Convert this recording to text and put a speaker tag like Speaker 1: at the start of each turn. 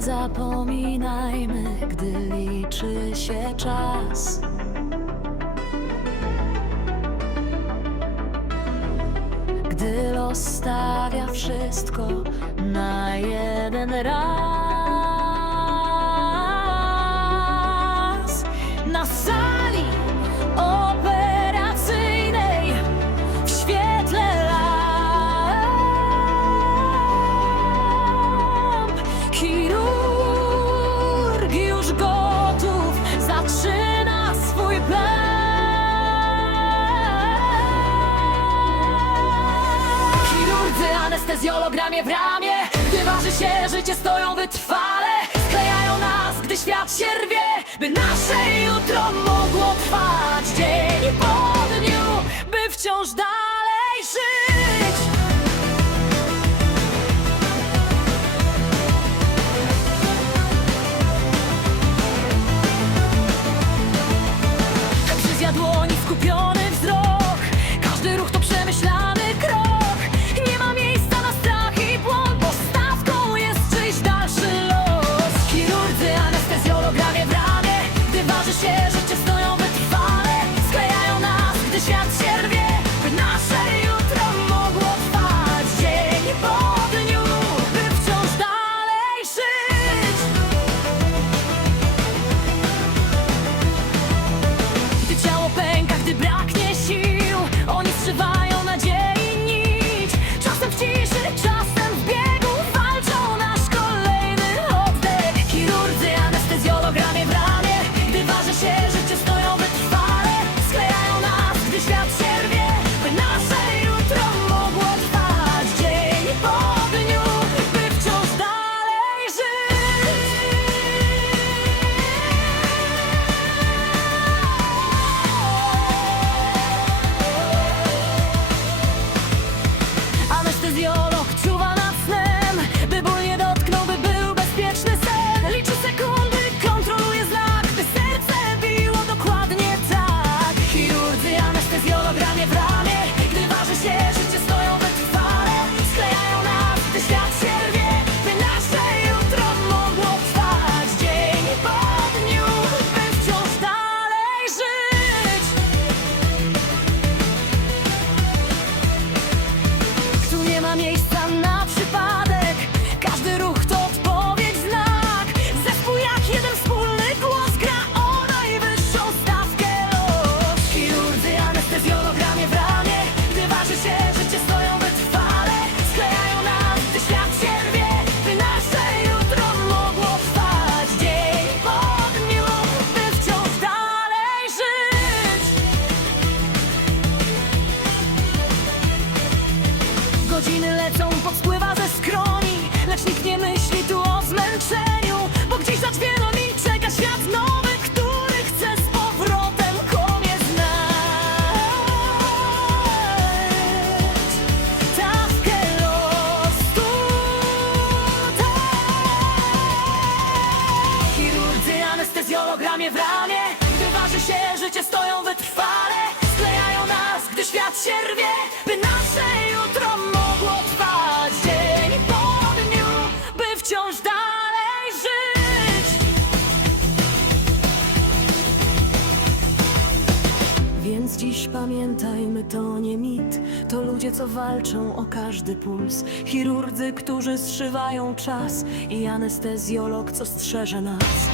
Speaker 1: zapominajmy, gdy liczy się czas. Gdy los stawia wszystko na jeden raz. anestezjologramie w ramię. Gdy waży się życie stoją wytrwale. Sklejają nas, gdy świat się rwie By nasze jutro mogło trwać. ramię w ramię. Gdy waży się życie stoją wytrwale Sklejają nas, gdy świat się rwie By nasze jutro mogło trwać. Dzień po dniu, by wciąż dalej żyć. Więc dziś pamiętajmy, to nie mit. To ludzie, co walczą o każdy puls. Chirurdzy, którzy zszywają czas. I anestezjolog, co strzeże nas.